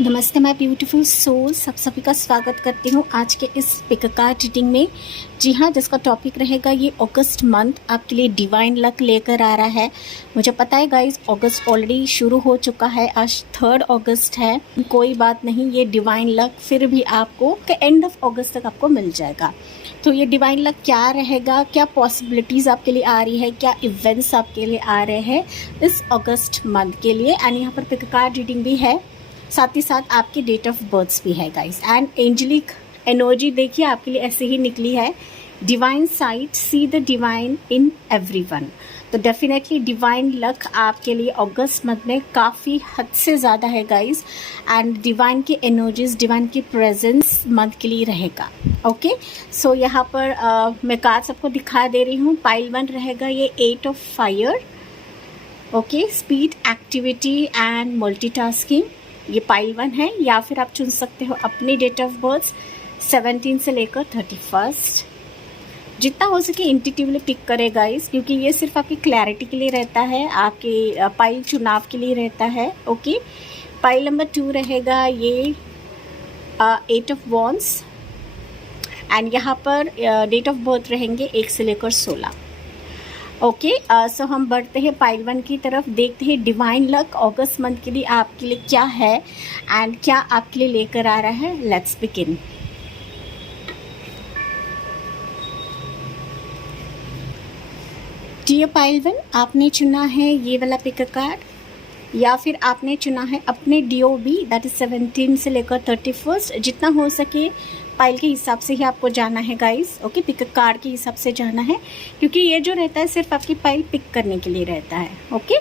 नमस्ते my beautiful soul, सब सभी का स्वागत करती हूँ आज के इस पिक कार्ड रीडिंग में। जी हाँ, जिसका टॉपिक रहेगा ये अगस्त मंथ आपके लिए डिवाइन लक लेकर आ रहा है। मुझे पता है गाइस, अगस्त ऑलरेडी शुरू हो चुका है, आज 3 अगस्त है। कोई बात नहीं, ये डिवाइन लक फिर भी आपको एंड ऑफ अगस्त तक आपको मिल जाएगा। तो ये डिवाइन लक क्या रहेगा, क्या पॉसिबिलिटीज़ आपके लिए आ रही है, क्या इवेंट्स आपके लिए आ रहे हैं इस अगस्त मंथ के लिए। एंड यहाँ पर पिक कार्ड रीडिंग भी है, साथ ही साथ आपकी डेट ऑफ बर्थ भी है गाइस। एंड एंजेलिक एनर्जी देखिए आपके लिए ऐसे ही निकली है, divine site, see the divine in everyone. तो डेफिनेटली डिवाइन लक आपके लिए अगस्त मंथ में काफ़ी हद से ज़्यादा है गाइस। एंड डिवाइन की एनर्जीज, डिवाइन की प्रेजेंस मंथ के लिए रहेगा। ओके, सो यहाँ पर मैं कार्ड सबको दिखा दे रही हूँ। पाइल 1 रहेगा ये 8 of fire. Okay, speed, activity and multitasking, ये पाइल 1 है। या फिर आप चुन सकते हो अपनी डेट ऑफ बर्थ 17 से लेकर 31। जितना हो सके इंट्यूटिवली पिक करे गाइस, क्योंकि ये सिर्फ आपकी क्लैरिटी के लिए रहता है, आपके पाइल चुनाव के लिए रहता है। ओके, पाइल नंबर 2 रहेगा ये 8 ऑफ वॉन्ड्स। एंड यहाँ पर डेट ऑफ बर्थ रहेंगे 1 से लेकर 16। ओके, सो हम बढ़ते हैं पाइल 1 की तरफ, देखते हैं डिवाइन लक अगस्त मंथ के लिए आपके लिए क्या है एंड क्या आपके लिए लेकर आ रहा है। Let's begin. डियर पाइल 1, आपने चुना है ये वाला पिक कार्ड, या फिर आपने चुना है अपने DOB, दैट इज 17 से लेकर 31। जितना हो सके पाइल के हिसाब से ही आपको जाना है गाइस। ओके, पिक कार्ड के हिसाब से जाना है, क्योंकि ये जो रहता है सिर्फ आपकी पाइल पिक करने के लिए रहता है। ओके,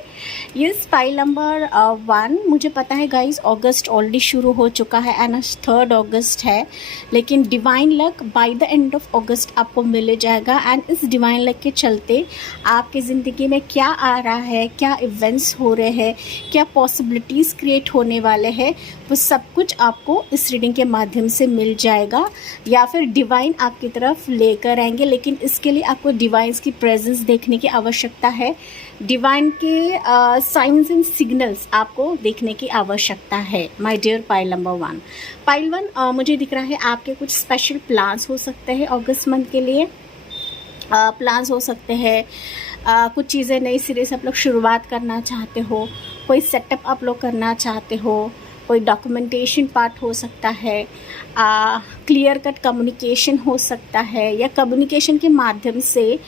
ये पाइल नंबर 1, मुझे पता है गाइस अगस्त ऑलरेडी शुरू हो चुका है एंड 3 अगस्त है, लेकिन divine luck bye the end of अगस्त आपको मिल जाएगा। एंड इस डिवाइन लक के चलते आपकी ज़िंदगी में क्या आ रहा है, क्या इवेंट्स हो रहे हैं, क्या पॉसिबिलिटीज़ क्रिएट होने वाले हैं, वो सब कुछ आपको इस रीडिंग के माध्यम से मिल जाएगा, या फिर डिवाइन आपकी तरफ लेकर आएंगे। लेकिन इसके लिए आपको डिवाइन्स की प्रेजेंस देखने की आवश्यकता है, डिवाइन के साइंस एंड सिग्नल्स आपको देखने की आवश्यकता है my dear pile number 1। Pile 1 मुझे दिख रहा है आपके कुछ स्पेशल प्लान्स हो सकते हैं अगस्त मंथ के लिए। प्लान्स हो सकते हैं, कुछ चीज़ें नई सिरे से आप लोग शुरुआत करना चाहते हो, कोई सेटअप आप लोग करना चाहते हो, कोई डॉक्यूमेंटेशन पार्ट हो सकता है, क्लियर कट कम्युनिकेशन हो सकता है, या कम्युनिकेशन के माध्यम से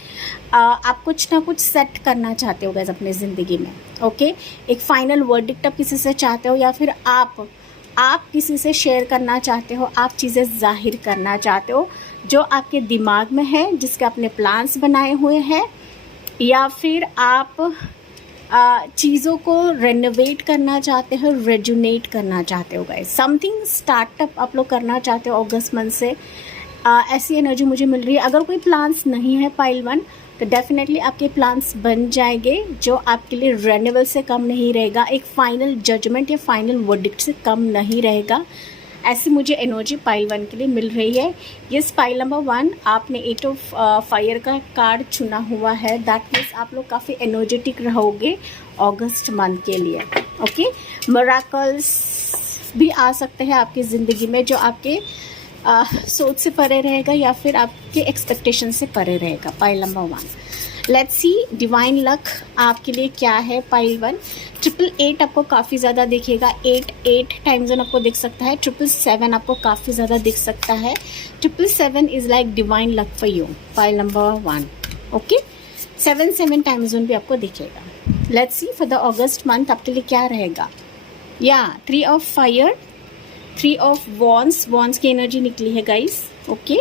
आप कुछ ना कुछ सेट करना चाहते हो गाइस अपनी ज़िंदगी में। ओके, एक फाइनल वर्डिक्ट आप किसी से चाहते हो, या फिर आप किसी से शेयर करना चाहते हो, आप चीज़ें जाहिर करना चाहते हो जो आपके दिमाग में है, जिसके आपने प्लान्स बनाए हुए हैं, या फिर आप चीज़ों को रेनोवेट करना चाहते हो, रेजुनेट करना चाहते हो गाइस। समथिंग स्टार्टअप आप लोग करना चाहते हो अगस्त मंथ से, ऐसी एनर्जी मुझे मिल रही है। अगर कोई प्लान्स नहीं है पाइल 1, तो डेफिनेटली आपके प्लान्स बन जाएंगे, जो आपके लिए रेन्यूअल से कम नहीं रहेगा, एक फाइनल जजमेंट या फाइनल वर्डिक्ट से कम नहीं रहेगा। ऐसी मुझे एनर्जी पाइल 1 के लिए मिल रही है। ये पाइल नंबर 1, आपने 8 ऑफ फायर का कार्ड चुना हुआ है, दैट मीन्स आप लोग काफ़ी एनर्जेटिक रहोगे अगस्त मंथ के लिए। ओके, मिरेकल्स भी आ सकते हैं आपकी ज़िंदगी में, जो आपके सोच से परे रहेगा या फिर आपके एक्सपेक्टेशन से परे रहेगा। Pile number 1, let's see divine luck आपके लिए क्या है। पाइल 1, 888 आपको काफ़ी ज़्यादा दिखेगा, 8 टाइम्स आपको दिख सकता है, 777 आपको काफ़ी ज़्यादा दिख सकता है। 777 is like divine luck for you, pile number 1। Okay, 7 times भी आपको दिखेगा। Let's see for the August month आपके लिए क्या रहेगा। या 3 ऑफ फायर, 3 ऑफ वॉन्ड्स की एनर्जी निकली है गाइस। ओके,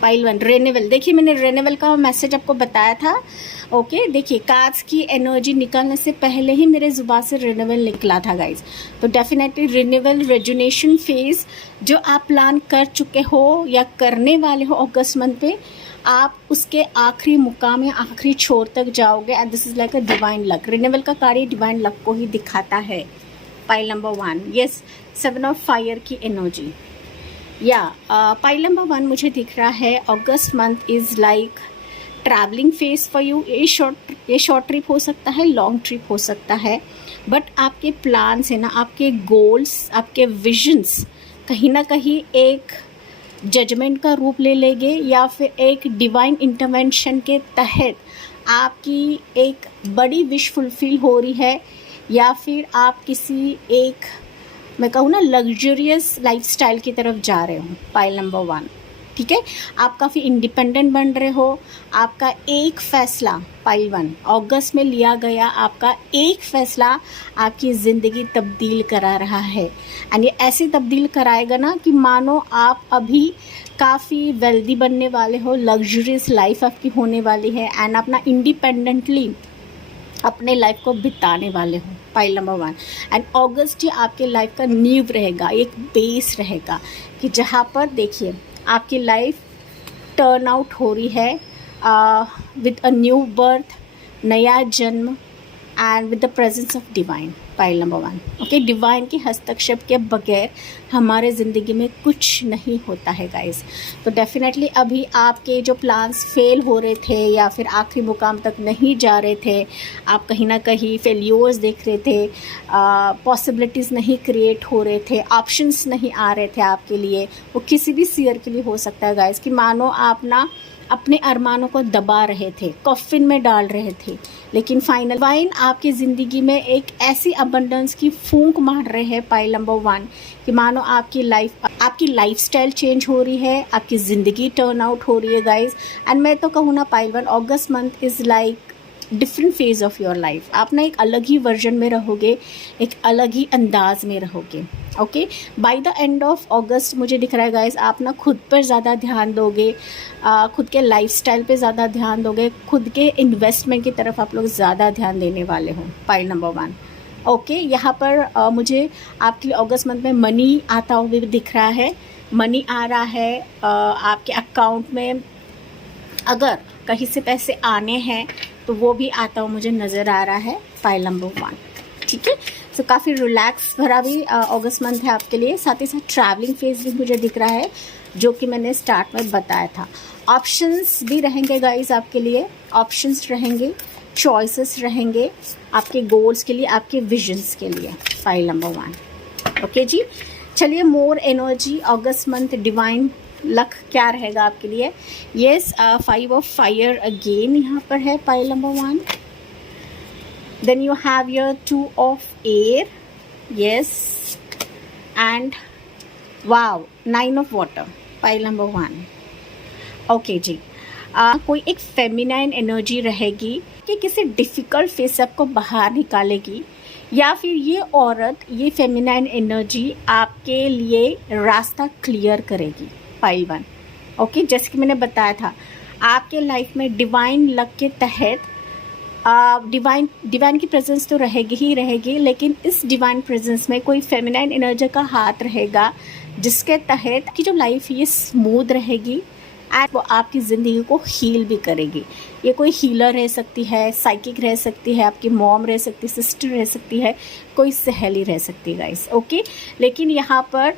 पाइल 1 रेनेवल, देखिए मैंने रेनेवल का मैसेज आपको बताया था। ओके, देखिए कार्ड्स की एनर्जी निकलने से पहले ही मेरे जुबान से रेनेवल निकला था गाइस। तो डेफिनेटली रेनेवल, रेजुनेशन फेज जो आप प्लान कर चुके हो या करने वाले हो अगस्त मंथ पे, आप उसके आखिरी मुकाम या आखिरी छोर तक जाओगे। And this is like a divine luck. Renewal का कार्य डिवाइन लक को ही दिखाता है। Pile number 1, yes, 7 of fire की एनर्जी। या पाइल नंबर 1 मुझे दिख रहा है August month is like travelling phase for you. ये शॉर्ट ट्रिप हो सकता है, लॉन्ग ट्रिप हो सकता है। बट आपके प्लान्स है ना, आपके गोल्स, आपके विजन्स कहीं ना कहीं एक जजमेंट का रूप ले लेंगे, या फिर एक डिवाइन इंटरवेंशन के तहत आपकी एक बड़ी विश फुलफिल हो रही है, या फिर आप किसी एक, मैं कहूँ ना, लग्जरियस लाइफस्टाइल की तरफ जा रहे हो। पाइल नंबर 1, ठीक है। आप काफ़ी इंडिपेंडेंट बन रहे हो। आपका एक फ़ैसला, पाइल 1, अगस्त में लिया गया आपका एक फ़ैसला आपकी ज़िंदगी तब्दील करा रहा है। एंड ये ऐसे तब्दील कराएगा ना कि मानो आप अभी काफ़ी वेल्दी बनने वाले हो, लग्जरियस लाइफ आपकी होने वाली है, एंड अपना इंडिपेंडेंटली अपने लाइफ को बिताने वाले हो। Pile number 1। एंड अगस्त ये आपके लाइफ का नींव रहेगा, एक बेस रहेगा कि जहाँ पर देखिए आपकी लाइफ टर्न आउट हो रही है विद अ न्यू बर्थ, नया जन्म, and with the presence of divine. Pile number 1, okay. Divine के हस्तक्षेप के बगैर हमारे ज़िंदगी में कुछ नहीं होता है गाइस। तो डेफिनेटली अभी आपके जो प्लान्स फेल हो रहे थे या फिर आखिरी मुकाम तक नहीं जा रहे थे, आप कहीं ना कहीं फेल्योर्स देख रहे थे, पॉसिबिलिटीज़ नहीं क्रिएट हो रहे थे, ऑप्शंस नहीं आ रहे थे आपके लिए, वो किसी भी सीयर के लिए हो सकता है गाइस, कि मानो आप ना अपने अरमानों को दबा रहे थे, कॉफिन में डाल रहे थे, लेकिन फाइनल वाइन आपकी ज़िंदगी में एक ऐसी अबंडेंस की फूंक मार रहे हैं। पाइल नंबर 1 कि मानो आपकी लाइफस्टाइल चेंज हो रही है, आपकी ज़िंदगी टर्न आउट हो रही है गाइस। एंड मैं तो कहूँ ना, pile 1, August month is like different phase of your life. आप ना एक अलग ही वर्जन में रहोगे, एक अलग ही अंदाज में रहोगे, okay. Bye the end of अगस्त मुझे दिख रहा है गाइस, आप ना खुद पर ज़्यादा ध्यान दोगे, खुद के लाइफस्टाइल पे ज़्यादा ध्यान दोगे, खुद के इन्वेस्टमेंट की तरफ आप लोग ज़्यादा ध्यान देने वाले हो। Pile number 1, okay. यहाँ पर मुझे आपके लिए अगस्त मंथ में मनी आता हुआ भी दिख रहा है। मनी आ रहा है आपके अकाउंट में, अगर कहीं से पैसे आने हैं तो वो भी आता हुआ मुझे नज़र आ रहा है। फाइल नंबर 1, ठीक है। सो काफ़ी रिलैक्स भरा भी अगस्त मंथ है आपके लिए। साथ ही साथ ट्रैवलिंग फेज भी मुझे दिख रहा है, जो कि मैंने स्टार्ट में बताया था। ऑप्शंस भी रहेंगे गाइस आपके लिए, ऑप्शंस रहेंगे, चॉइसेस रहेंगे आपके गोल्स के लिए, आपके विजन्स के लिए। फाइल नंबर 1, ओके जी। चलिए, मोर एनर्जी अगस्त मंथ, डिवाइन लक क्या रहेगा आपके लिए। येस, 5 ऑफ फायर अगेन यहाँ पर है pile number 1। Then you have your 2 of air, yes, and wow 9 of water, pile number 1, okay जी। कोई एक फेमिनाइन एनर्जी रहेगी कि किसी डिफ़िकल्ट फेस से आपको बाहर निकालेगी, या फिर ये औरत, ये फेमिनाइन एनर्जी आपके लिए रास्ता क्लियर करेगी। Pile 1, okay. जैसे कि मैंने बताया था, आपके लाइफ में डिवाइन लक के तहत डिवाइन की प्रेजेंस तो रहेगी ही रहेगी, लेकिन इस डिवाइन प्रेजेंस में कोई फेमिनाइन एनर्जी का हाथ रहेगा, जिसके तहत की जो लाइफ ये स्मूथ रहेगी एंड वो आपकी ज़िंदगी को हील भी करेगी। ये कोई हीलर रह सकती है, साइकिक रह सकती है, आपकी मॉम रह सकती है, सिस्टर रह सकती है, कोई सहेली रह सकती है गाइस, ओके। लेकिन यहाँ पर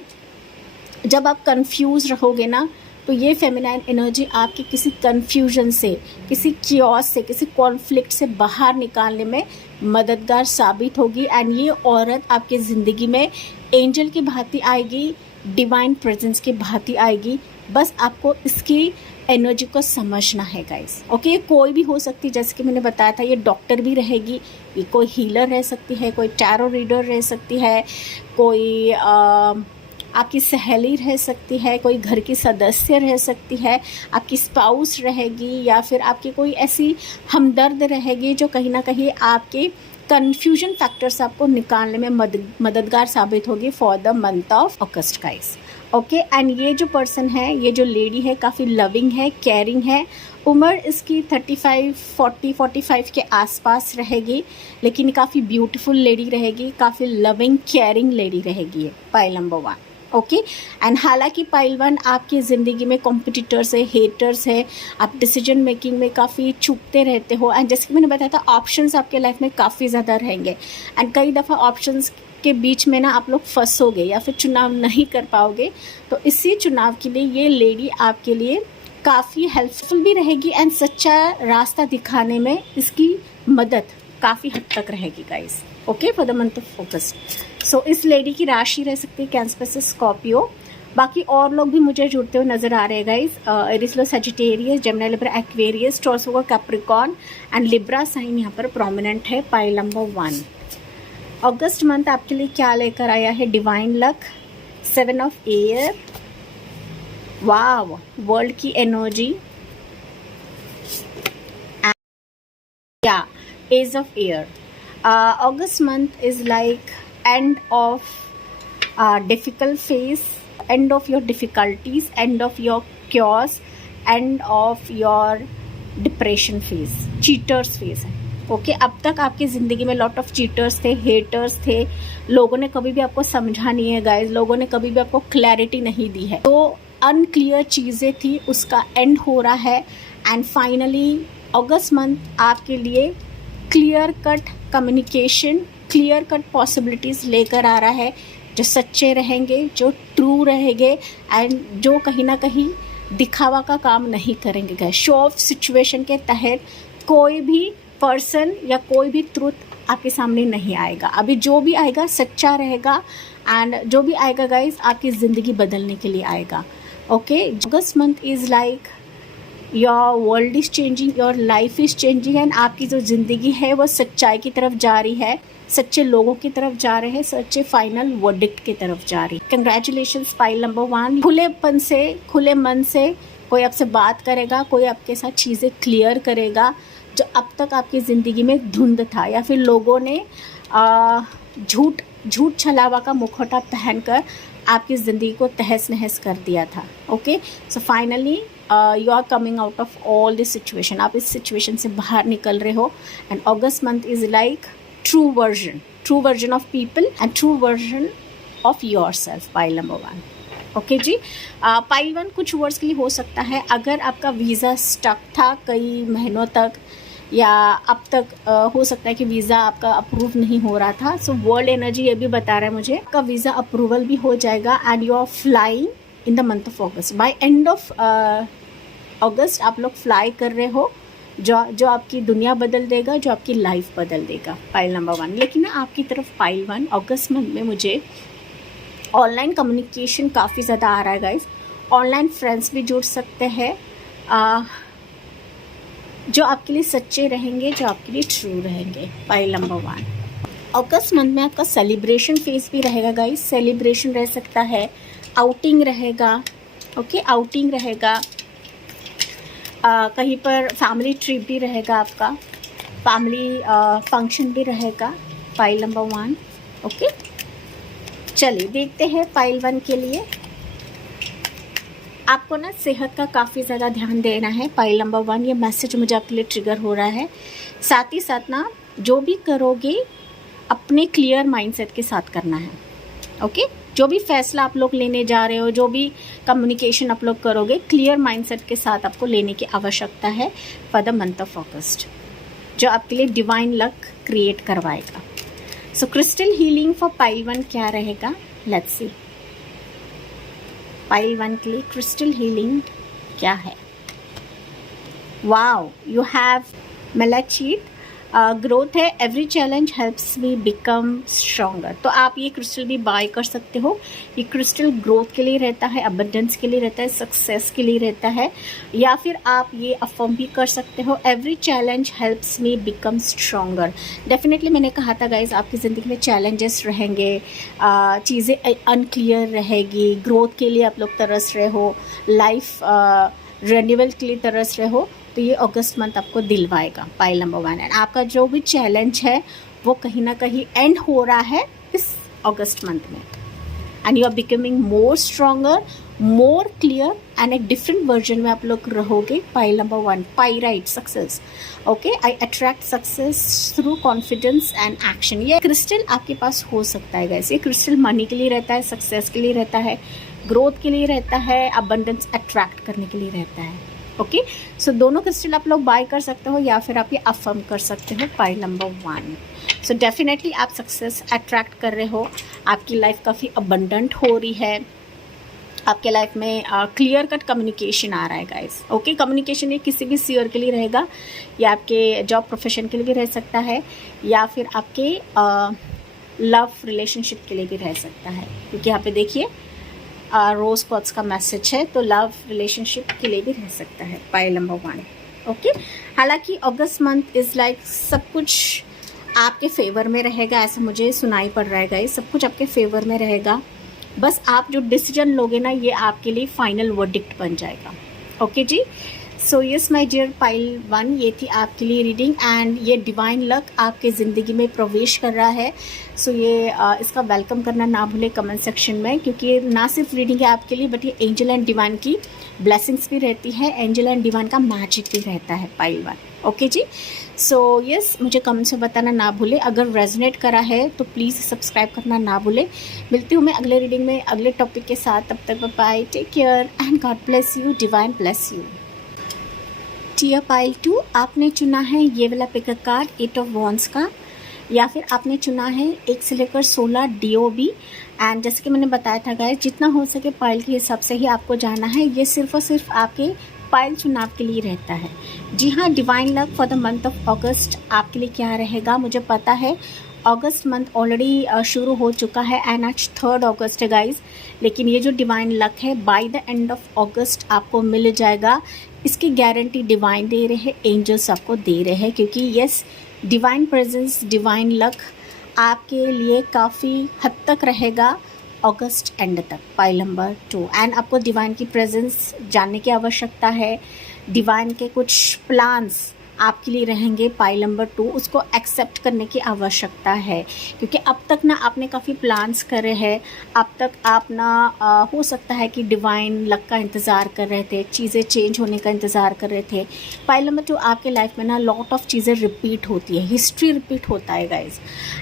जब आप कंफ्यूज रहोगे ना, तो ये फेमिनाइन एनर्जी आपके किसी कंफ्यूजन से, किसी कियोस से, किसी कॉन्फ्लिक्ट से बाहर निकालने में मददगार साबित होगी। एंड ये औरत आपकी ज़िंदगी में एंजल की भांति आएगी, डिवाइन प्रेजेंस की भांति आएगी। बस आपको इसकी एनर्जी को समझना है गाइस, ओके। कोई भी हो सकती है, जैसे कि मैंने बताया था, ये डॉक्टर भी रहेगी, ये कोई हीलर रह सकती है, कोई टैरो रीडर रह सकती है, कोई आपकी सहेली रह सकती है, कोई घर की सदस्य रह सकती है, आपकी स्पाउस रहेगी, या फिर आपकी कोई ऐसी हमदर्द रहेगी जो कहीं ना कहीं आपके कन्फ्यूजन फैक्टर्स आपको निकालने में मददगार साबित होगी for the month of August guys, okay. And ये जो पर्सन है, ये जो लेडी है, काफ़ी लविंग है, केयरिंग है। उम्र इसकी 35-40-45 के आसपास रहेगी, लेकिन काफ़ी ब्यूटीफुल लेडी रहेगी, काफ़ी लविंग केयरिंग लेडी रहेगी ये। Pile number 1, okay. एंड हालांकि पाइल 1 आपकी ज़िंदगी में कॉम्पिटिटर्स है, हेटर्स है, आप डिसीजन मेकिंग में काफ़ी चूकते रहते हो। एंड जैसे कि मैंने बताया था, ऑप्शंस आपके लाइफ में काफ़ी ज़्यादा रहेंगे, एंड कई दफ़ा ऑप्शंस के बीच में ना आप लोग फंसोगे या फिर चुनाव नहीं कर पाओगे। तो इसी चुनाव के लिए ये लेडी आपके लिए काफ़ी हेल्पफुल भी रहेगी, एंड सच्चा रास्ता दिखाने में इसकी मदद काफ़ी हद तक रहेगी guys, okay, for the month of August. So इस लेडी की राशि रह सकती है कैंसर से स्कॉर्पियो। बाकी और लोग भी मुझे जुड़ते हुए नजर आ रहे हैं guys. Aries Leo Sagittarius, Gemini Libra Aquarius, Taurus Virgo Capricorn and Libra sign यहाँ पर प्रोमिनेंट है। Pile number 1। अगस्त मंथ आपके लिए क्या लेकर आया है? Divine luck, 7 of air, wow, world की एनर्जी, या age of air. August month is like end of difficult phase, end of your difficulties, end of your chaos, end of your depression phase, cheaters phase है। Okay, अब तक आपकी ज़िंदगी में lot of cheaters थे, haters थे, लोगों ने कभी भी आपको समझा नहीं है गाइज, लोगों ने कभी भी आपको क्लैरिटी नहीं दी है, तो अनक्लियर चीज़ें थी, उसका एंड हो रहा है। एंड फाइनली अगस्त मंथ आपके लिए clear cut communication, clear cut possibilities लेकर आ रहा है, जो सच्चे रहेंगे, जो ट्रू रहेंगे एंड जो कहीं ना कहीं दिखावा का काम नहीं करेंगे गाइस। शो ऑफ सिचुएशन के तहत कोई भी पर्सन या कोई भी ट्रुथ आपके सामने नहीं आएगा। अभी जो भी आएगा सच्चा रहेगा एंड जो भी आएगा गाइस आपकी ज़िंदगी बदलने के लिए आएगा। Okay, August month is like your world is changing, your life is changing and आपकी जो ज़िंदगी है वो सच्चाई की तरफ जा रही है, सच्चे लोगों की तरफ जा रहे हैं, सच्चे फाइनल वर्डिक्ट की तरफ जा रही है। Congratulations pile number 1। खुलेपन से, खुले मन से कोई आपसे बात करेगा, कोई आपके साथ चीज़ें क्लियर करेगा जो अब तक आपकी ज़िंदगी में धुंध था, या फिर लोगों ने झूठ छलावा का मुखौटा पहनकर आपकी ज़िंदगी को तहस नहस कर दिया था। Okay, so finally you are coming out of all this situation. आप इस सिचुएशन से बाहर निकल रहे हो and August month is like true version of people and true version of yourself. Pile number 1। Okay ji, pile 1 कुछ words के लिए हो सकता है। अगर आपका वीज़ा स्टक था कई महीनों तक, या अब तक हो सकता है कि वीज़ा आपका अप्रूव नहीं हो रहा था, सो वर्ल्ड एनर्जी ये भी बता रहा है मुझे आपका वीज़ा अप्रूवल भी हो जाएगा and you are flying in the month of August. By end of August आप लोग फ्लाई कर रहे हो, जो आपकी दुनिया बदल देगा, जो आपकी लाइफ बदल देगा। Pile number 1। लेकिन ना आपकी तरफ पाइल 1 अगस्त मंथ में मुझे ऑनलाइन कम्युनिकेशन काफ़ी ज़्यादा आ रहा है गाइज। ऑनलाइन फ्रेंड्स भी जुड़ सकते हैं जो आपके लिए सच्चे रहेंगे, जो आपके लिए ट्रू रहेंगे। Pile number 1। अगस्त मंथ में आपका सेलिब्रेशन फेज भी रहेगा गाइज। सेलिब्रेशन रह सकता है, आउटिंग रहेगा। ओके, आउटिंग रहेगा, कहीं पर फैमिली ट्रिप भी रहेगा, आपका फैमिली फंक्शन भी रहेगा। Pile number 1। ओके, चलिए देखते हैं पाइल 1 के लिए। आपको ना सेहत का काफ़ी ज़्यादा ध्यान देना है। पाइल नंबर 1, ये मैसेज मुझे आपके लिए ट्रिगर हो रहा है। साथ ही साथ ना जो भी करोगे अपने क्लियर माइंडसेट के साथ करना है। ओके, जो भी फैसला आप लोग लेने जा रहे हो, जो भी कम्युनिकेशन आप लोग करोगे, क्लियर माइंडसेट के साथ आपको लेने की आवश्यकता है फॉर द मंथ ऑफ अगस्त, जो आपके लिए डिवाइन लक क्रिएट करवाएगा। सो क्रिस्टल हीलिंग फॉर पाइल 1 क्या रहेगा, लेट्स सी। पाइल 1 के लिए क्रिस्टल हीलिंग क्या है? वाओ, यू हैव मेलाचीट, ग्रोथ है। Every challenge helps me become stronger. तो आप ये क्रिस्टल भी बाय कर सकते हो। ये क्रिस्टल ग्रोथ के लिए रहता है, अबंडेंस के लिए रहता है, सक्सेस के लिए रहता है, या फिर आप ये अफर्म भी कर सकते हो, every challenge helps me become stronger. Definitely मैंने कहा था गाइज, आपकी ज़िंदगी में चैलेंजेस रहेंगे, चीज़ें अनक्लियर रहेगी, ग्रोथ के लिए आप लोग तरस रहे हो, लाइफ रिन्यूअल के लिए तरस रहे हो, तो ये अगस्त मंथ आपको दिलवाएगा। Pile number 1। एंड आपका जो भी चैलेंज है वो कहीं ना कहीं एंड हो रहा है इस अगस्त मंथ में, and you are becoming more stronger, more clear and एक डिफरेंट वर्जन में आप लोग रहोगे। Pile number 1, pyrite, success. Okay, I attract success through confidence and action. ये क्रिस्टल आपके पास हो सकता है गाइस। ये क्रिस्टल मनी के लिए रहता है, सक्सेस के लिए रहता है, ग्रोथ के लिए रहता है, अबंडेंस अट्रैक्ट करने के लिए रहता है। ओके, सो दोनों क्रिस्टल आप लोग बाय कर सकते हो या फिर आप ये अफर्म कर सकते हो। Pile number 1। सो डेफिनेटली आप सक्सेस अट्रैक्ट कर रहे हो, आपकी लाइफ काफ़ी अबंडेंट हो रही है, आपके लाइफ में क्लियर कट कम्युनिकेशन आ रहा है गाइस। ओके, कम्युनिकेशन ये किसी भी सीयर के लिए रहेगा, या आपके जॉब प्रोफेशन के लिए भी रह सकता है, या फिर आपके लव रिलेशनशिप के लिए भी रह सकता है, क्योंकि यहाँ पे देखिए रोज क्वार्ट्ज का मैसेज है, तो लव रिलेशनशिप के लिए भी रह सकता है पाइल नंबर 1। ओके, हालांकि अगस्त मंथ इज़ लाइक सब कुछ आपके फेवर में रहेगा, ऐसा मुझे सुनाई पड़ रहा है गाइस। सब कुछ आपके फेवर में रहेगा, बस आप जो डिसीजन लोगे ना ये आपके लिए फाइनल वर्डिक्ट बन जाएगा। Okay ji, so yes my dear pile 1, ये थी आपके लिए रीडिंग, एंड ये डिवाइन लक आपके ज़िंदगी में प्रवेश कर रहा है। सो ये इसका वेलकम करना ना भूले कमेंट सेक्शन में, क्योंकि ये ना सिर्फ रीडिंग है आपके लिए, बट ये एंजल एंड डिवाइन की ब्लेसिंग्स भी रहती है, एंजल एंड डिवाइन का मैजिक भी रहता है pile 1। Okay ji, so yes मुझे कमेंट्स में बताना ना भूले। अगर रेजोनेट करा है तो प्लीज़ सब्सक्राइब करना ना भूले। मिलती हूँ मैं अगले रीडिंग में अगले टॉपिक के साथ, तब तक bye, take care and God bless you, divine bless you. Dear pile 2, आपने चुना है ये वाला पिकर कार्ड 8 ऑफ वॉन्ड्स का, या फिर आपने चुना है 1 से लेकर 16 DOB। एंड जैसे कि मैंने बताया था गाइस, जितना हो सके पाइल के हिसाब से ही आपको जाना है, ये सिर्फ और सिर्फ आपके पाइल चुनाव के लिए रहता है। जी हाँ, divine luck for the month of August आपके लिए क्या रहेगा मुझे पता है। अगस्त मंथ ऑलरेडी शुरू हो चुका है एंड आज 3 अगस्त है गाइस, लेकिन ये जो डिवाइन लक है बाय द एंड ऑफ अगस्त आपको मिल जाएगा। इसकी गारंटी डिवाइन दे रहे हैं, एंजल्स आपको दे रहे हैं, क्योंकि yes divine presence, divine luck आपके लिए काफ़ी हद तक रहेगा अगस्त एंड तक पाइल नंबर 2। एंड आपको डिवाइन की प्रेजेंस जानने की आवश्यकता है, डिवाइन के कुछ प्लान्स आपके लिए रहेंगे पाइल नंबर 2, उसको एक्सेप्ट करने की आवश्यकता है, क्योंकि अब तक ना आपने काफ़ी प्लान्स करे हैं, अब तक आप ना हो सकता है कि डिवाइन लक का इंतज़ार कर रहे थे, चीज़ें चेंज होने का इंतज़ार कर रहे थे। पाइल नंबर 2 आपके लाइफ में ना लॉट ऑफ चीज़ें रिपीट होती है, हिस्ट्री रिपीट होता है गाइज,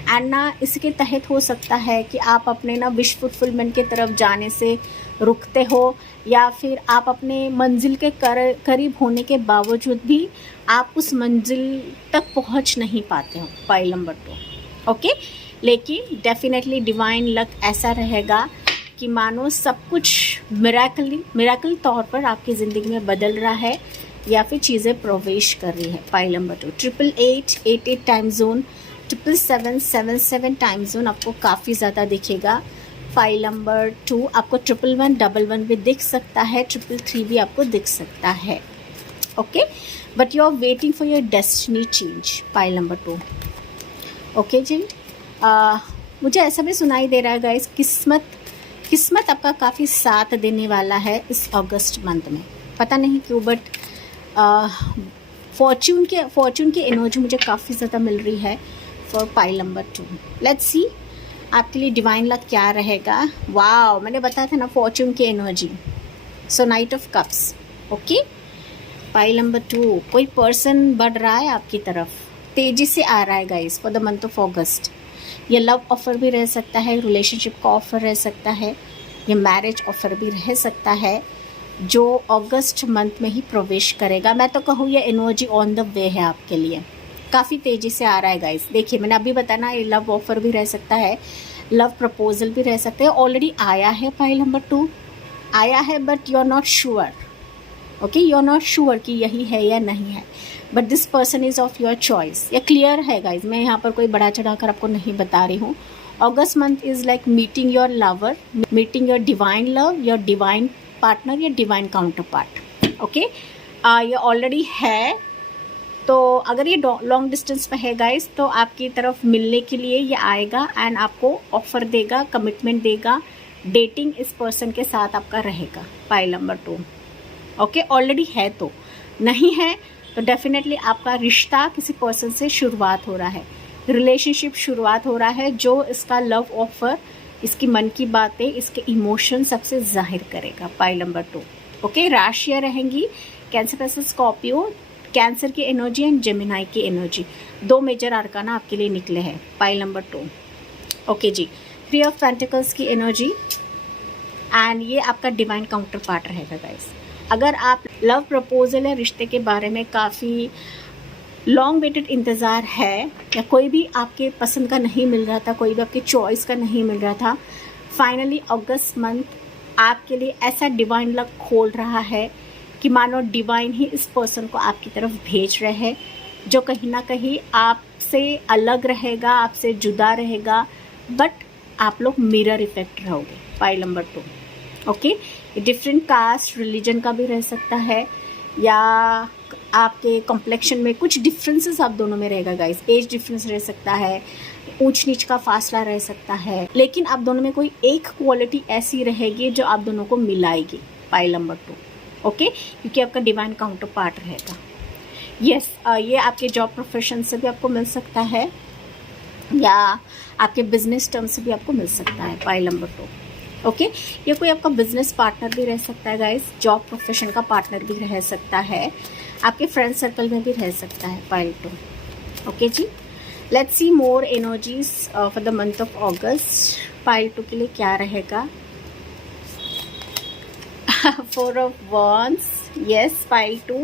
एंड ना इसके तहत हो सकता है कि आप अपने ना विश फुलफिलमेंट की तरफ जाने से रुकते हो, या फिर आप अपने मंजिल के करीब होने के बावजूद भी आप उस मंजिल तक पहुंच नहीं पाते हो पाइल नंबर 2। ओके, लेकिन डेफिनेटली डिवाइन लक ऐसा रहेगा कि मानो सब कुछ मिराकल तौर पर आपकी ज़िंदगी में बदल रहा है, या फिर चीज़ें प्रवेश कर रही है pile number 2। 888 time zone, 777 time zone आपको काफ़ी ज़्यादा दिखेगा। फाइल नंबर 2 आपको 111 भी दिख सकता है, 333 भी आपको दिख सकता है। Okay, but you are waiting for your destiny change pile number 2। Okay जी, मुझे ऐसा भी सुनाई दे रहा है गाइस, किस्मत आपका काफ़ी साथ देने वाला है इस अगस्त मंथ में, पता नहीं क्यों, बट फॉर्च्यून की एनर्जी मुझे काफ़ी ज़्यादा मिल रही है for pile number 2। Let's see आपके लिए डिवाइन लक क्या रहेगा। वाओ, मैंने बताया था ना फॉर्च्यून की energy. So night of cups. Okay, pile number 2, कोई पर्सन बढ़ रहा है आपकी तरफ, तेज़ी से आ रहा है guys for the month of अगस्त। ये लव ऑफ़र भी रह सकता है, रिलेशनशिप का ऑफ़र रह सकता है, ये मैरिज ऑफ़र भी रह सकता है, जो अगस्त मंथ में ही प्रवेश करेगा। मैं तो कहूँ ये एनर्जी ऑन द वे है आपके लिए, काफ़ी तेज़ी से आ रहा है गाइस। देखिए मैंने अभी बताना, ये लव ऑफ़र भी रह सकता है, लव प्रपोजल भी रह सकते हैं। ऑलरेडी आया है पाइल नंबर 2, आया है, but you are not sure. Okay, you are not sure कि यही है या नहीं है, but this person is of your choice. ये क्लियर है गाइज, मैं यहाँ पर कोई बड़ा चढ़ाकर आपको नहीं बता रही हूँ। August month is like meeting your lover, meeting your divine love, your divine partner या डिवाइन काउंटर पार्ट। ओके, ये ऑलरेडी है, तो अगर ये लॉन्ग डिस्टेंस पे है गाइज, तो आपकी तरफ मिलने के लिए ये आएगा एंड आपको ऑफर देगा, कमिटमेंट देगा, डेटिंग इस पर्सन के साथ आपका रहेगा पाइल नंबर 2। ओके, ऑलरेडी है, तो नहीं है तो डेफिनेटली आपका रिश्ता किसी पर्सन से शुरुआत हो रहा है, रिलेशनशिप शुरुआत हो रहा है, जो इसका लव ऑफर, इसकी मन की बातें, इसके इमोशन सबसे जाहिर करेगा पाइल नंबर 2। ओके, राशियाँ रहेंगी कैंसर प्लस स्कॉर्पियो, कैंसर की एनर्जी एंड जेमिनाई की एनर्जी, 2 मेजर आर्काना आपके लिए निकले हैं pile number 2। Okay ji, 3 of pentacles की एनर्जी, एंड ये आपका डिवाइन काउंटर पार्ट रहेगा गाइस। अगर आप लव प्रपोजल या रिश्ते के बारे में काफ़ी लॉन्ग वेटेड इंतज़ार है, या कोई भी आपके पसंद का नहीं मिल रहा था, कोई भी आपकी चॉइस का नहीं मिल रहा था, फाइनली अगस्त मंथ आपके लिए ऐसा डिवाइन लक खोल रहा है कि मानो डिवाइन ही इस पर्सन को आपकी तरफ भेज रहे हैं, जो कहीं ना कहीं आपसे अलग रहेगा, आपसे जुदा रहेगा, बट आप लोग मिरर इफेक्ट रहोगे। Pile number 2। Okay, different caste religion का भी रह सकता है, या आपके कॉम्प्लेक्शन में कुछ डिफरेंसेस आप दोनों में रहेगा गाइस। एज डिफरेंस रह सकता है, ऊंच नीच का फासला रह सकता है, लेकिन आप दोनों में कोई एक क्वालिटी ऐसी रहेगी जो आप दोनों को मिलाएगी। Pile number 2। ओके, क्योंकि आपका डिवाइन काउंटर पार्ट रहेगा। यस, ये आपके जॉब प्रोफेशन से भी आपको मिल सकता है, या आपके बिजनेस टर्म से भी आपको मिल सकता है। Pile number 2। ओके, ये कोई आपका बिजनेस पार्टनर भी रह सकता है गाइस, जॉब प्रोफेशन का पार्टनर भी रह सकता है, आपके फ्रेंड सर्कल में भी रह सकता है। पाइल 2। ओके जी, let's see more energies for the month of August. Pile 2 के लिए क्या रहेगा? 4 of wands, yes, pile 2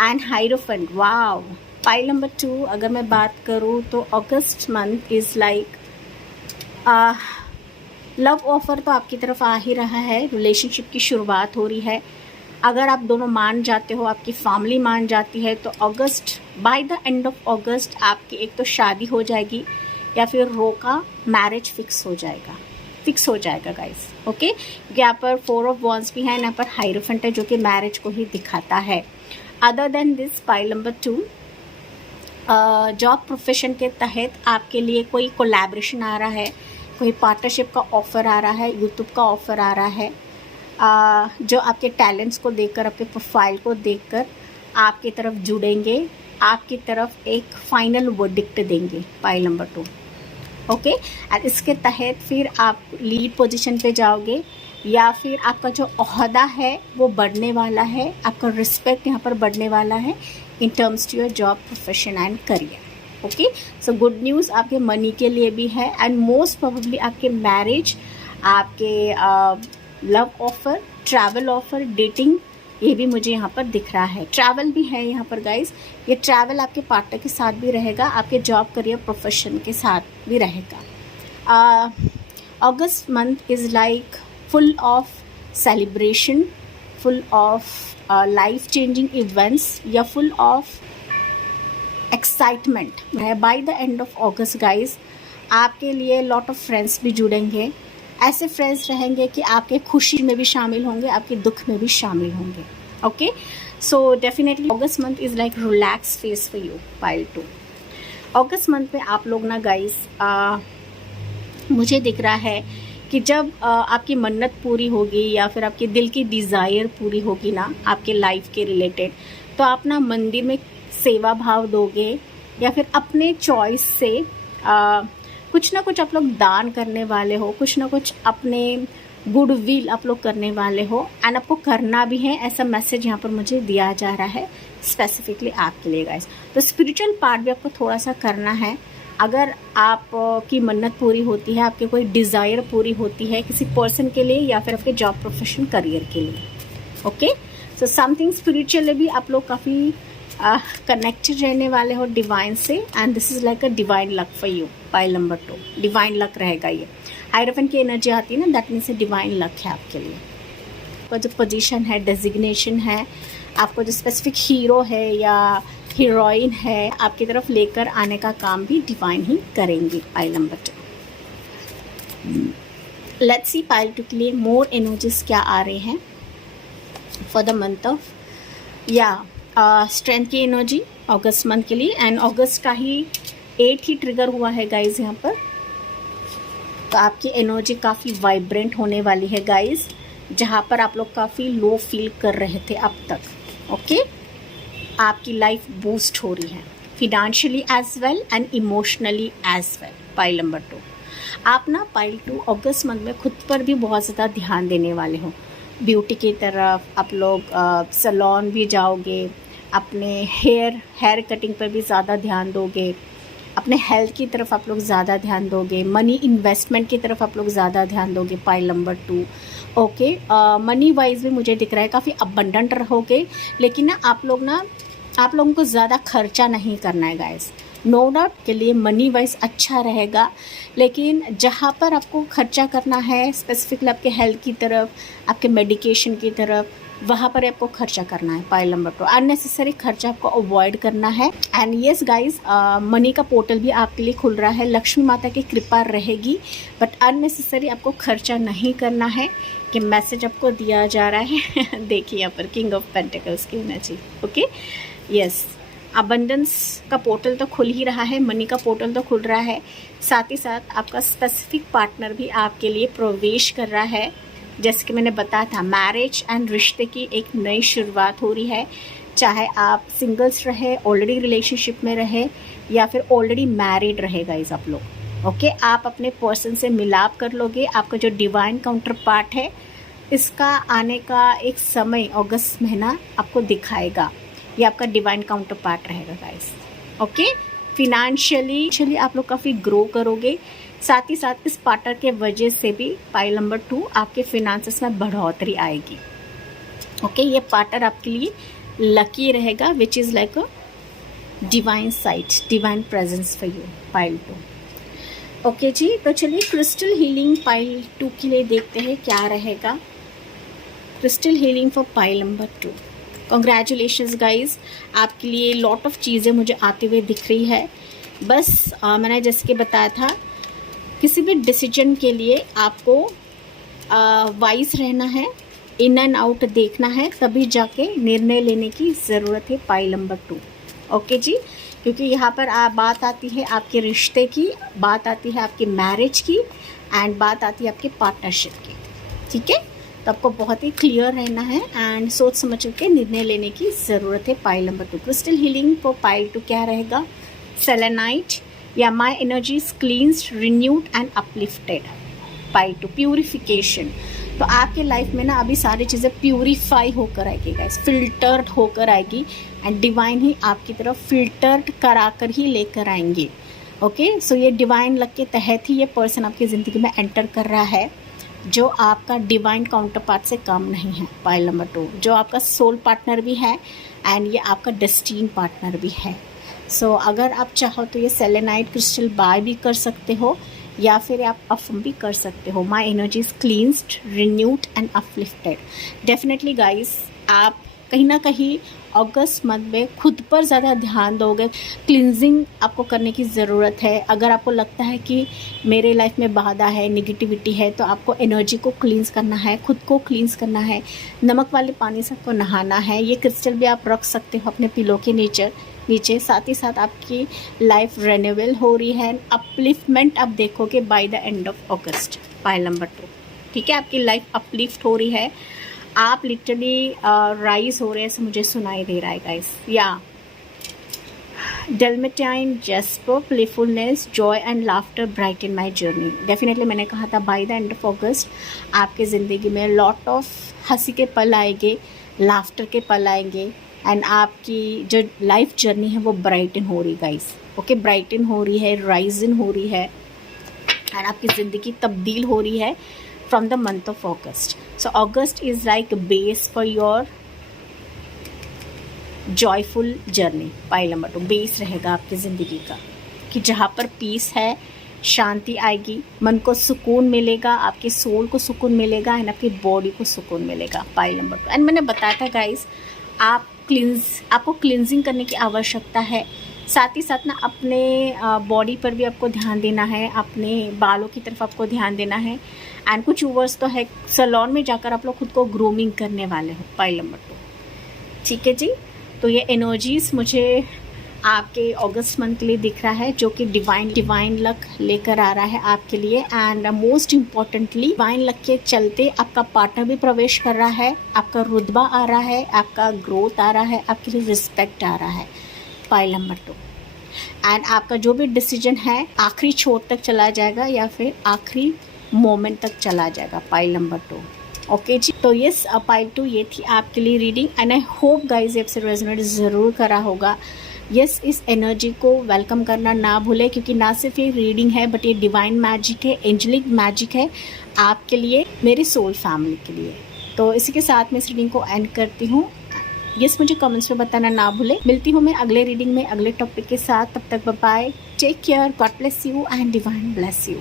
and hierophant. Wow, pile number 2 अगर मैं बात करूँ तो August month is like love offer तो आपकी तरफ आ ही रहा है, रिलेशनशिप की शुरुआत हो रही है। अगर आप दोनों मान जाते हो, आपकी फैमिली मान जाती है, तो August, by the end of August आपकी एक तो शादी हो जाएगी, या फिर रोका मैरिज फिक्स हो जाएगा गाइस। ओके, यहाँ पर 4 ऑफ wands भी है, यहाँ पर हाइरोफेंट है जो कि मैरिज को ही दिखाता है। Other than this, pile number 2, job profession के तहत आपके लिए कोई कोलैबोरेशन आ रहा है, कोई पार्टनरशिप का ऑफ़र आ रहा है, यूट्यूब का ऑफ़र आ रहा है, जो आपके टैलेंट्स को देखकर, आपके प्रोफाइल को देखकर आपकी तरफ जुड़ेंगे, आपकी तरफ एक फाइनल वर्डिक्ट देंगे। Pile number 2। ओके, और इसके तहत फिर आप लीड पोजीशन पे जाओगे, या फिर आपका जो ओहदा है वो बढ़ने वाला है, आपका रिस्पेक्ट यहाँ पर बढ़ने वाला है in terms to your job profession and career. Okay, so good news आपके मनी के लिए भी है, एंड मोस्ट प्रोबेबली आपके मैरिज, आपके love offer, travel offer, dating, ये भी मुझे यहाँ पर दिख रहा है। ट्रैवल भी है यहाँ पर गाइस, ये ट्रैवल आपके पार्टनर के साथ भी रहेगा, आपके जॉब करियर प्रोफेशन के साथ भी रहेगा। August month is like full of celebration, full of life changing events, या फुल ऑफ एक्साइटमेंट है। By the end of August guys, आपके लिए लॉट ऑफ फ्रेंड्स भी जुड़ेंगे, ऐसे फ्रेंड्स रहेंगे कि आपके खुशी में भी शामिल होंगे, आपके दुख में भी शामिल होंगे। Okay, so definitely August month is like relax phase for you. Pile 2। August month में आप लोग ना गाइस, मुझे दिख रहा है कि जब आपकी मन्नत पूरी होगी, या फिर आपके दिल की डिज़ायर पूरी होगी ना आपके लाइफ के रिलेटेड, तो आप ना मंदिर में सेवा भाव दोगे, या फिर अपने चॉइस से कुछ ना कुछ आप लोग दान करने वाले हो, कुछ ना कुछ अपने गुडविल आप लोग करने वाले हो, एंड आपको करना भी है। ऐसा मैसेज यहाँ पर मुझे दिया जा रहा है स्पेसिफिकली आपके लिए गाइस। तो स्पिरिचुअल पार्ट भी आपको थोड़ा सा करना है। अगर आपकी मन्नत पूरी होती है, आपके कोई डिज़ायर पूरी होती है किसी पर्सन के लिए, या फिर आपके जॉब प्रोफेशन करियर के लिए। ओके, सो समथिंग स्पिरिचुअली भी आप लोग काफ़ी कनेक्टेड रहने वाले हो डिवाइन से, and this is like a divine luck for you. Pile number 2, divine luck रहेगा ये। हायरोफेंट की एनर्जी आती है ना, दैट मीन्स डिवाइन लक है आपके लिए। आपका जो पोजीशन है, डेजिग्नेशन है, आपको जो स्पेसिफिक हीरो है या हीरोइन है, आपकी तरफ लेकर आने का काम भी डिवाइन ही करेंगे। Pile number 2। Let's see pile 2 के लिए मोर एनर्जीज क्या आ रहे हैं for the month of strength की एनर्जी अगस्त मंथ के लिए। एंड अगस्त का ही 8 ही ट्रिगर हुआ है गाइज यहाँ पर, तो आपकी एनर्जी काफ़ी वाइब्रेंट होने वाली है गाइज, जहाँ पर आप लोग काफ़ी लो फील कर रहे थे अब तक। ओके, आपकी लाइफ बूस्ट हो रही है financially as well and emotionally as well. Pile number 2, आप ना पाइल 2 अगस्त मंथ में खुद पर भी बहुत ज़्यादा ध्यान देने वाले हो। ब्यूटी की तरफ आप लोग सैलून भी जाओगे, अपने हेयर कटिंग पर भी ज़्यादा ध्यान दोगे, अपने हेल्थ की तरफ आप लोग ज़्यादा ध्यान दोगे, मनी इन्वेस्टमेंट की तरफ आप लोग ज़्यादा ध्यान दोगे। Pile number 2। Okay, money wise भी मुझे दिख रहा है काफ़ी अबंडेंट रहोगे, लेकिन ना आप लोगों को ज़्यादा खर्चा नहीं करना है गाइस। नो डाउट के लिए मनी वाइज अच्छा रहेगा, लेकिन जहाँ पर आपको खर्चा करना है स्पेसिफिकली आपके हेल्थ की तरफ, आपके मेडिकेशन की तरफ, वहाँ पर आपको खर्चा करना है। पाइल नंबर 2, अननेसेसरी खर्चा आपको अवॉइड करना है। एंड येस गाइज, मनी का पोर्टल भी आपके लिए खुल रहा है, लक्ष्मी माता की कृपा रहेगी, बट अननेसेसरी आपको खर्चा नहीं करना है। कि मैसेज आपको दिया जा रहा है देखिए यहाँ पर किंग ऑफ पेंटिकल्स की एनर्जी। ओके, यस, अबंडेंस का पोर्टल तो खुल ही रहा है, मनी का पोर्टल तो खुल रहा है, साथ ही साथ आपका स्पेसिफिक पार्टनर भी आपके लिए प्रवेश कर रहा है। जैसे कि मैंने बताया था, मैरिज एंड रिश्ते की एक नई शुरुआत हो रही है। चाहे आप सिंगल्स रहे, ऑलरेडी रिलेशनशिप में रहे, या फिर ऑलरेडी मैरिड रहेगा इस आप लोग। ओके, आप अपने पर्सन से मिलाप कर लोगे। आपका जो डिवाइन काउंटर पार्ट है, इसका आने का एक समय अगस्त महीना आपको दिखाएगा। ये आपका डिवाइन काउंटर पार्ट रहेगा गाइस। ओके, फिनेंशियली आप लोग काफ़ी ग्रो करोगे। साथ ही साथ इस पार्टनर के वजह से भी पाइल नंबर 2 आपके फिनेंसेस में बढ़ोतरी आएगी। ओके, ये पार्टनर आपके लिए लकी रहेगा, which is like a divine sight, divine presence for you, pile 2। Okay जी, तो चलिए क्रिस्टल हीलिंग पाइल 2 के लिए देखते हैं क्या रहेगा। Crystal healing for pile number 2। Congratulations guys, आपके लिए लॉट ऑफ चीज़ें मुझे आते हुए दिख रही है। बस मैंने जैसे कि बताया था, किसी भी डिसीजन के लिए आपको वाइज रहना है, इन एंड आउट देखना है, तभी जाके निर्णय लेने की ज़रूरत है पाइल नंबर 2। ओके जी, क्योंकि यहाँ पर बात आती है आपके रिश्ते की, बात आती है आपकी मैरिज की, एंड बात आती है आपके पार्टनरशिप की। ठीक है, तो आपको बहुत ही क्लियर रहना है एंड सोच समझ के निर्णय लेने की ज़रूरत है pile number 2। Crystal healing for pile 2 क्या रहेगा? सेलेनाइट या my energy is cleansed, renewed and uplifted. Pile 2 purification. तो आपके लाइफ में ना अभी सारी चीज़ें प्यूरीफाई होकर आएगी गाइस, फिल्टर्ड होकर आएगी, एंड डिवाइन ही आपकी तरफ फिल्टर्ड कराकर ही लेकर आएंगे। ओके, सो ये डिवाइन लक के तहत ही ये पर्सन आपकी ज़िंदगी में एंटर कर रहा है, जो आपका डिवाइन काउंटर पार्ट से कम नहीं है। पाइल नंबर 2 जो आपका सोल पार्टनर भी है, एंड ये आपका डेस्टीन पार्टनर भी है। सो अगर आप चाहो तो ये सेलेनाइट क्रिस्टल बाय भी कर सकते हो, या फिर आप अफर्म भी कर सकते हो। My energy is cleansed, renewed and uplifted. Definitely guys, आप कहीं ना कहीं अगस्त मंथ में खुद पर ज़्यादा ध्यान दोगे। क्लिनजिंग आपको करने की ज़रूरत है। अगर आपको लगता है कि मेरे लाइफ में बाधा है, नेगेटिविटी है, तो आपको एनर्जी को क्लींस करना है, खुद को क्लींस करना है। नमक वाले पानी से आपको नहाना है। ये क्रिस्टल भी आप रख सकते हो अपने पिलो के नीचे। साथ ही साथ आपकी लाइफ रेन्यूअल हो रही है, अपलिफ्टमेंट आप देखोगे bye the end of August. Pile number 2, ठीक है, आपकी लाइफ अपलिफ्ट हो रही है, आप लिटरली राइज हो रहे हैं, ऐसे मुझे सुनाई दे रहा है गाइस। या dalmatian, jasper, playfulness, joy and laughter bright in my journey. Definitely मैंने कहा था by the end of August आपके ज़िंदगी में लॉट ऑफ हंसी के पल आएंगे, लाफ्टर के पल आएंगे, एंड आपकी जो लाइफ जर्नी है वो ब्राइटन हो रही गाइस। ओके, ब्राइटन हो रही है, राइजन हो रही है, एंड आपकी ज़िंदगी तब्दील हो रही है from the month of August. So August is like base for your joyful journey. Pile number 2 base रहेगा आपकी ज़िंदगी का, कि जहाँ पर पीस है, शांति आएगी, मन को सुकून मिलेगा, आपके सोल को सुकून मिलेगा, एंड आपकी बॉडी को सुकून मिलेगा। Pile number 2। एंड मैंने बताया था गाइस, आपको क्लिनजिंग करने की आवश्यकता है। साथ ही साथ ना अपने बॉडी पर भी आपको ध्यान देना है, अपने बालों की तरफ आपको ध्यान देना है, एंड कुछ यूवर्स तो है सैलून में जाकर आप लोग खुद को ग्रूमिंग करने वाले हो। पाइल नंबर 2, ठीक है जी। तो ये एनर्जीज मुझे आपके अगस्त मंथ के लिए दिख रहा है, जो कि डिवाइन लक लेकर आ रहा है आपके लिए। And most importantly divine luck के चलते आपका पार्टनर भी प्रवेश कर रहा है, आपका रुतबा आ रहा है, आपका ग्रोथ आ रहा है, आपके लिए रिस्पेक्ट आ रहा है। Pile number 2। एंड आपका जो भी डिसीजन है आखिरी छोर तक चला जाएगा, या फिर आखिरी मोमेंट तक चला जाएगा। Pile number 2। ओके जी, तो यस पाइल 2 ये थी आपके लिए reading, and I hope guys आपसे रेजोनेट ज़रूर करा होगा। यस, इस एनर्जी को वेलकम करना ना भूलें, क्योंकि ना सिर्फ ये रीडिंग है, बट ये डिवाइन मैजिक है, एंजलिक मैजिक है आपके लिए, मेरे सोल फैमिली के लिए। तो इसी के साथ मैं इस रीडिंग को एंड करती हूँ। यस मुझे कमेंट्स में बताना ना भूले। मिलती हूँ मैं अगले रीडिंग में अगले टॉपिक के साथ। तब तक bye, take care, God bless you and divine bless you.